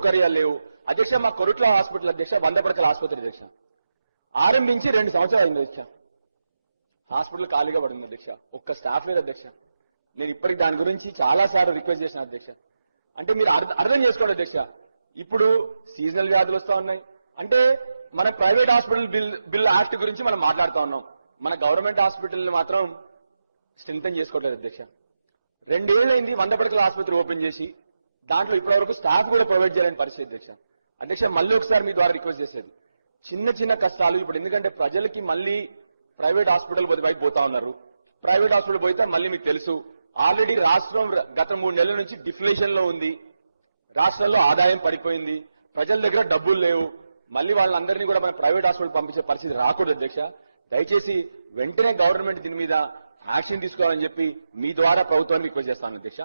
సౌకర్యాలు లేవు అధ్యక్ష. మా కొరుట్ల హాస్పిటల్ అధ్యక్ష 100 పడకల ఆసుపత్రి అధ్యక్ష. ఆరంభించి 2 సంవత్సరాలు అయింది అధ్యక్ష. హాస్పిటల్ ఖాళీగా పడింది అధ్యక్ష. ఒక్క స్టాఫ్ లేదు అధ్యక్ష. నేను ఇప్పటికి దాని గురించి చాలా సార్లు రిక్వెస్ట్ చేసిన అధ్యక్ష. అంటే మీరు అర్థం చేసుకోవాలి అధ్యక్ష. ఇప్పుడు సీజనల్ వ్యాధులు వస్తా ఉన్నాయి. అంటే మన ప్రైవేట్ హాస్పిటల్ బిల్ యాక్ట్ గురించి మనం మాట్లాడుతా ఉన్నాం. మన గవర్నమెంట్ హాస్పిటల్ మాత్రం స్ట్రెంథెన్ చేసుకోవట్లేదు అధ్యక్ష. 2 ఏళ్ళైంది 100 పడకల ఆసుపత్రి ఓపెన్ చేసి దాంట్లో ఇప్పటివరకు స్టాఫ్ కూడా ప్రొవైడ్ చేయలేని పరిస్థితి అధ్యక్ష. అధ్యక్ష మళ్ళీ ఒకసారి మీ ద్వారా రిక్వెస్ట్ చేసేది, చిన్న కష్టాలు ఇప్పుడు ఎందుకంటే ప్రజలకి మళ్ళీ ప్రైవేట్ హాస్పిటల్ వైపు పోతా ఉన్నారు. ప్రైవేట్ హాస్పిటల్ పోతే మళ్ళీ మీకు తెలుసు ఆల్రెడీ రాష్ట్రం గత 3 నెలల నుంచి డిఫ్లేషన్ లో ఉంది. రాష్ట్రంలో ఆదాయం పడిపోయింది. ప్రజల దగ్గర డబ్బులు లేవు. మళ్ళీ వాళ్ళందరినీ కూడా మన ప్రైవేట్ హాస్పిటల్ పంపించే పరిస్థితి రాకూడదు అధ్యక్ష. దయచేసి వెంటనే గవర్నమెంట్ దీని మీద యాక్షన్ తీసుకోవాలని చెప్పి మీ ద్వారా ప్రభుత్వాన్ని రిక్వెస్ట్ చేస్తాను అధ్యక్ష.